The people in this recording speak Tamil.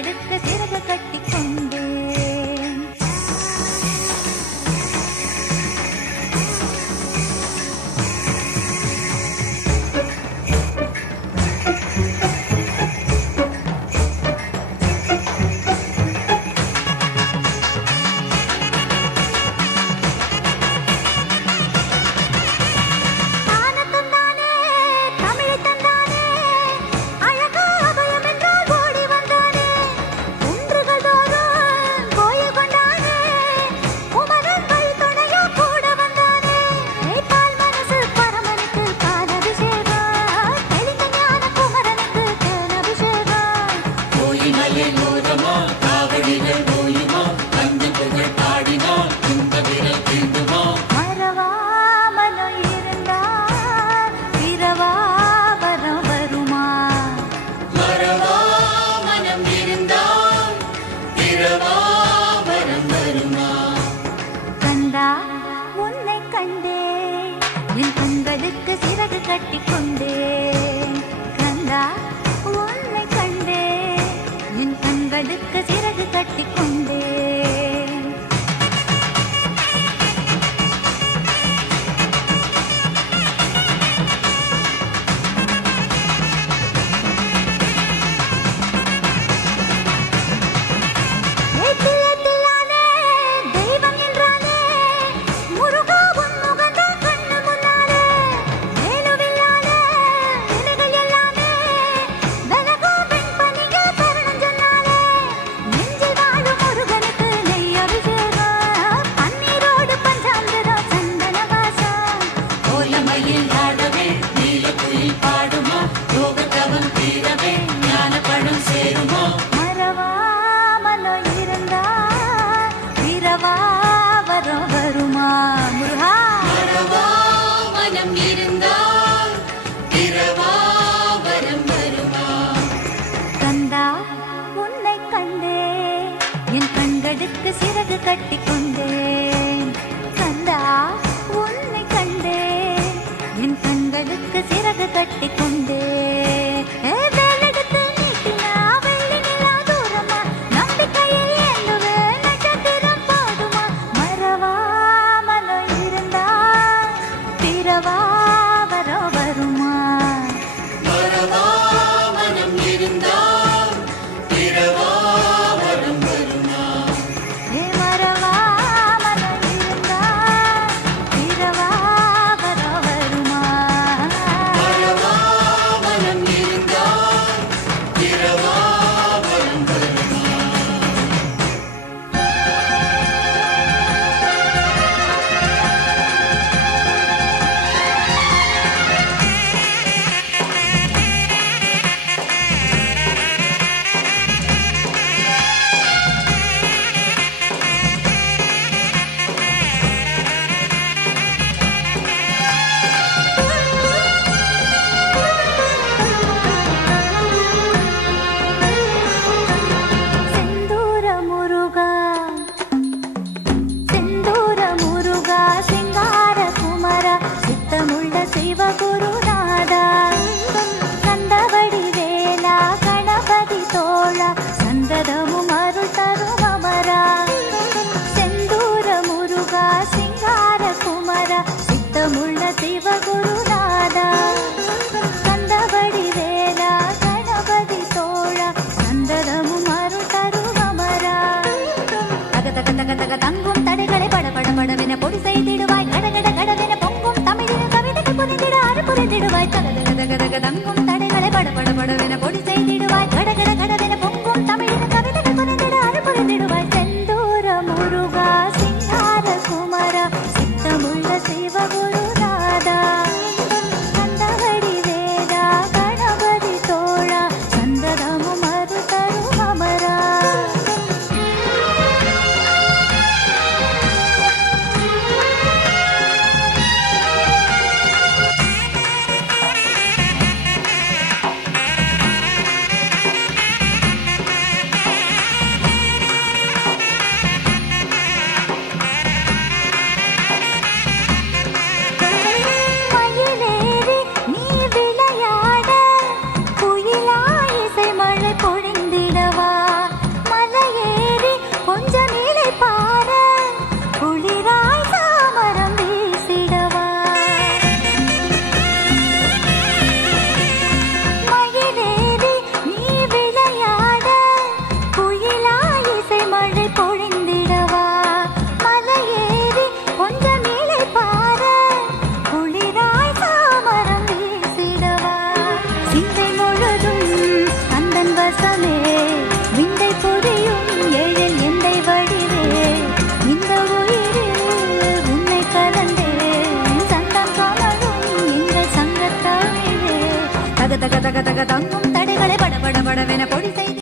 அடுக்க சிறகு கட்டி கட்டி கொண்டேன் கந்தா உன்னை கண்டேன். என் கண்களுக்கு சிறகு கட்டி